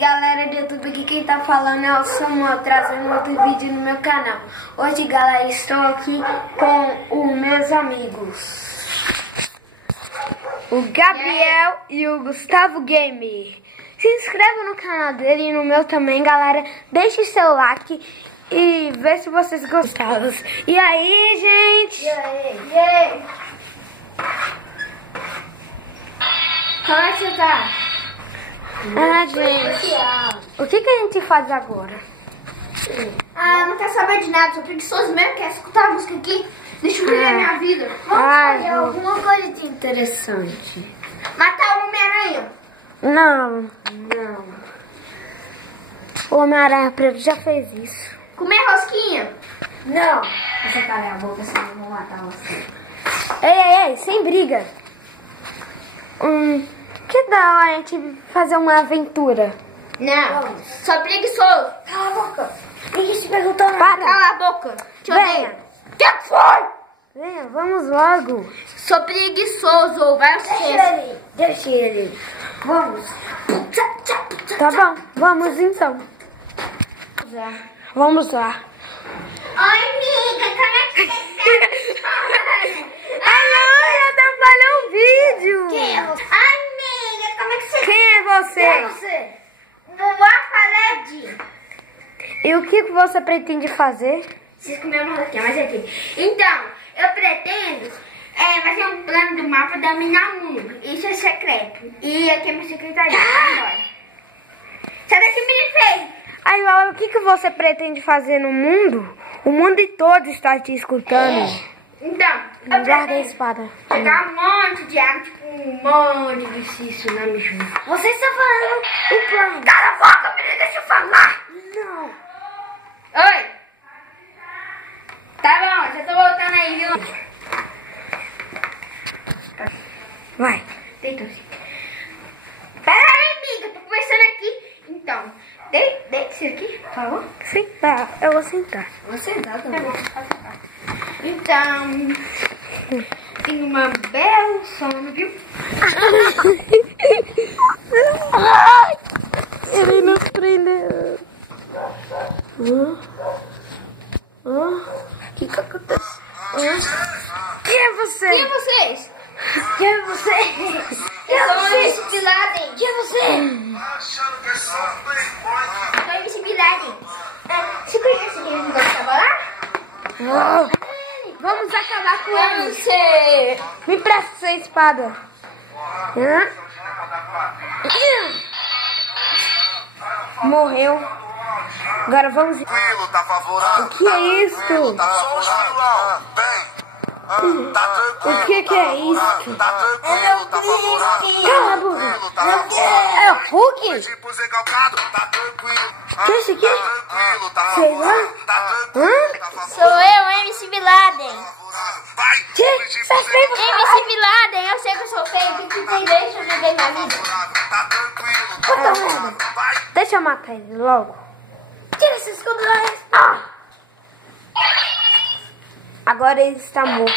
Galera do YouTube, aqui quem tá falando é o Samuel, trazendo outro vídeo no meu canal. Hoje, galera, estou aqui com os meus amigos, o Gabriel e o Gustavo Gamer. Se inscreva no canal dele e no meu também, galera. Deixe seu like e vê se vocês gostaram. E aí, gente? E aí? Como é que você tá? Gente, o que a gente faz agora? Não quer saber de nada, sou preguiçoso mesmo, quer escutar a música aqui. Deixa eu viver minha vida. Vamos fazer alguma coisa de interessante. Matar o Homem-Aranha. Não. O Homem-Aranha Preto já fez isso. Comer rosquinha. Não. Você calar a boca, senão eu vou matar você. Ei, sem briga. Que da hora a gente fazer uma aventura. Não, sou preguiçoso. Cala a boca. Ninguém se perguntou nada. Para. Cala a boca. Venha. Que foi? Venha, vamos logo. Sou preguiçoso, vai você. Deixa ele. Vamos. Tá bom, vamos então. Vamos lá. Oi, amiga, como é que você tá? Eu atrapalhei o vídeo. Quem é você? Amiga, como é que você Quem é você? Quem é você? Boa E o que você pretende fazer? Vocês comeram uma rosquinha, mas é aqui. Então, eu pretendo fazer um plano do mapa da Mina 1. Isso é secreto. E aqui é minha secretaria. Agora. Sai daqui, menino feio. Aí, Laura, o que você pretende fazer no mundo? O mundo todo está te escutando. Então, eu guarda a espada. Pegar um monte de água, tipo um monte de tsunami junto. Você está falando o plano. Cala a boca, menina, deixa eu falar. Não. Oi. Tá bom, já tô voltando aí, viu? Vai. Deita assim. Pera aí, amiga, tô conversando aqui. Então, deita-se aqui, por favor. Sentar, eu vou sentar. Vou sentar também. Então, tem uma bela sono, viu? Ele nos prendeu. O que acontece? Quem é você? Quem é vocês? Quem é você? Eu sou o MC Bin Laden. Quem é você? Sou o MC Bin Laden. Você conhece aquele negócio que tava lá? Vamos acabar com ele. Você. Me presta sua espada. Morreu. Agora vamos... Tranquilo, tá favorável. O que é isso? Tá favorável. O que é isso? Tá tranquilo, tá favorável. Cala a boca. Tá favorável. É o Hulk? Tipo Zé Calcado, tá tranquilo. Que é isso aqui? Tá tranquilo, tá Sei lá. favorável. Tá tranquilo, tá favorável. Sou eu, MC Bin Laden. Vai. Que? Você é feio pra caralho. MC Bin Laden, eu sei que eu sou feio. O que tem? Deixa eu viver minha vida. Tá tranquilo, tá Puta favorável. merda. Vai. Deixa eu matar ele logo. Tira esse escudo daí. Agora ele está morto.